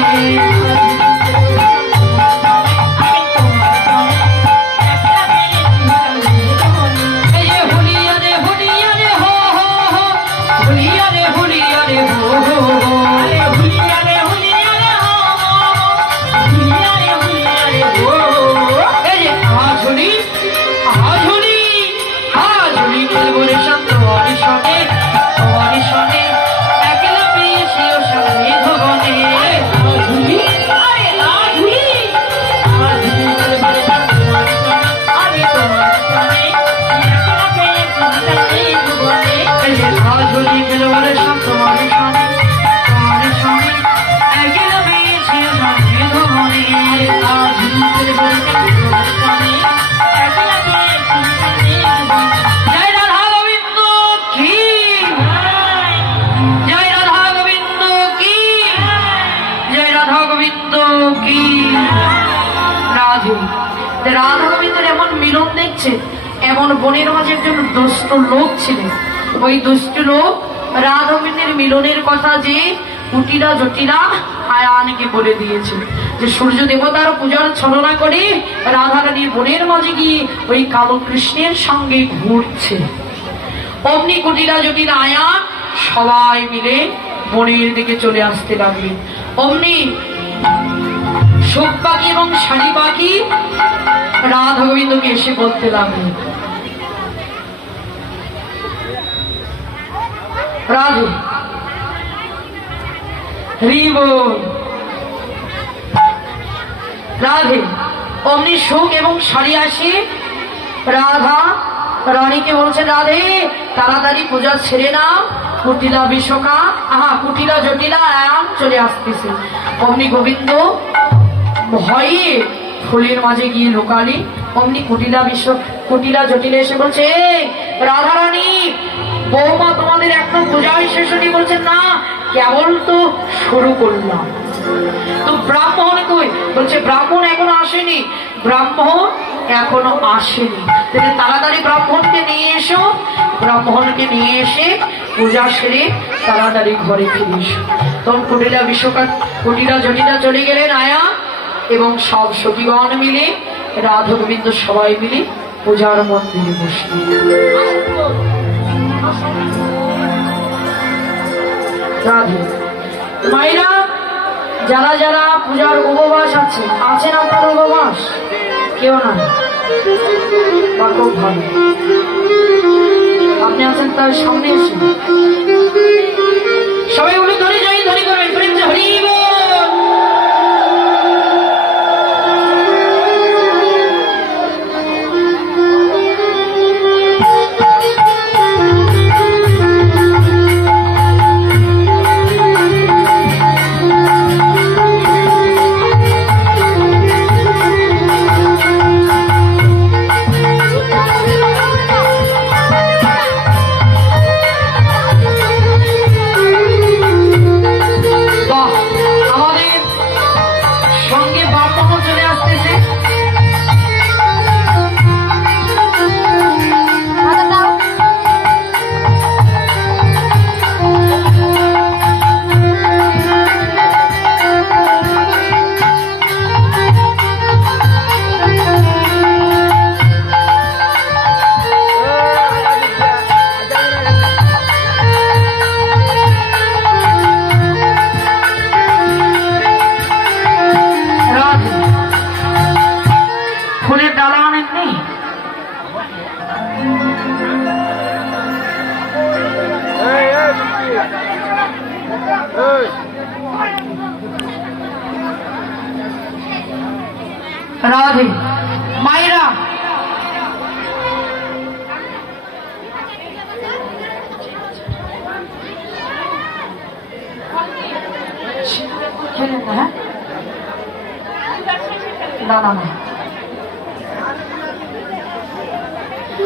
Hare তা রাধা গোবিন্দের এমন মিলন দেখছে, এমন বনের মাঝে একজন দুষ্ট লোক ছিলেন। ওই দুষ্ট লোক রাধা গোবিন্দের মিলনের কথা যে কুটিরা জটিলা আয়ানকে বলে দিয়েছে, যে সূর্য দেবতার পূজার ছলনা করে রাধারানীর বনের মাঝে গিয়ে ওই কালো কৃষ্ণের সঙ্গে ঘুরছে। অমনি কুটিরা জটিল আয়ান সবাই মিলে বনের দিকে চলে আসতে লাগলেন। অমনি শোক পাখি এবং শাড়ি রাধা গোবিন্দকে এসে বলতে লাগলেন রাধে রাধে, অমনি সুখ এবং শাড়ি আসি। রাধা রানীকে বলছে, রাধে, তাড়াতাড়ি পূজা ছেড়ে নাও। কুটিলা বিশ্বকা আহা, কুটিলা জটিলা চলে আসতেছে। অমনি গোবিন্দ ভয়ে ফুলের মাঝে গিয়ে লোকালি। অমনি কুটিলা বিশ্ব কুটিলা জটিলা এসে বলছে "এই, রাধা রানী বৌমা তোমাদের একদম পূজা শেষ হয়নি? বলছে না কেবল তো শুরু করলাম। তো ব্রাহ্মণ কই? বলছে ব্রাহ্মণ এখনও আসেনি। ব্রাহ্মণ এখনও আসেনি। তাহলে তাড়াতাড়ি ব্রাহ্মণকে নিয়ে এসো। ব্রাহ্মণকে নিয়ে এসে পূজা সেরে তাড়াতাড়ি ঘরে ফিরে এসো। তখন কুটিলা বিশ্বকাপ কুটিলা জটিলা চলে গেলেন আয়া। এবং সব সখীগণ মিলে, রাধা গোবিন্দ সবাই মিলে পূজার মন্দিরে বসলেন রাধে। মায়েরা, যারা যারা পূজার উপবাস আছে, আছেন আপনার উপবাস? কেউ না আপনি আছেন তার সামনে এসে। রাধে। মায়েরা।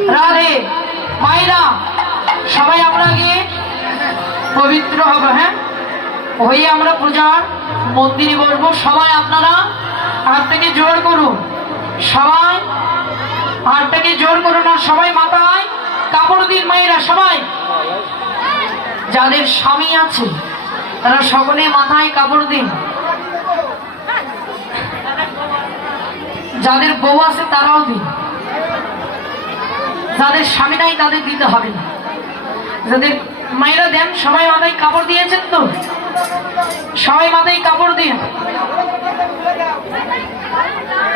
রাধে। মাইরা সবাই আমরা গিয়ে পবিত্র হব হ্যাঁ? হয়ে আমরা পূজার মন্দিরে বসবো। সবাই আপনারা হাতটাকে জোর করুন। সবাই হাতটাকে জোর করুন আর সবাই মাথায় কাপড় দিন মায়েরা, সবাই। যাদের স্বামী আছে, তারা সকলে মাথায় কাপড় দিন। যাদের বউ আছে, তারাও দিন। যাদের স্বামী নাই, তাদের দিতে হবে না। যাদের মায়েরা দেন, সবাই মাথায় কাপড় দিয়েছেন তো? সবাই মাথায় কাপড় দিন। Let's go.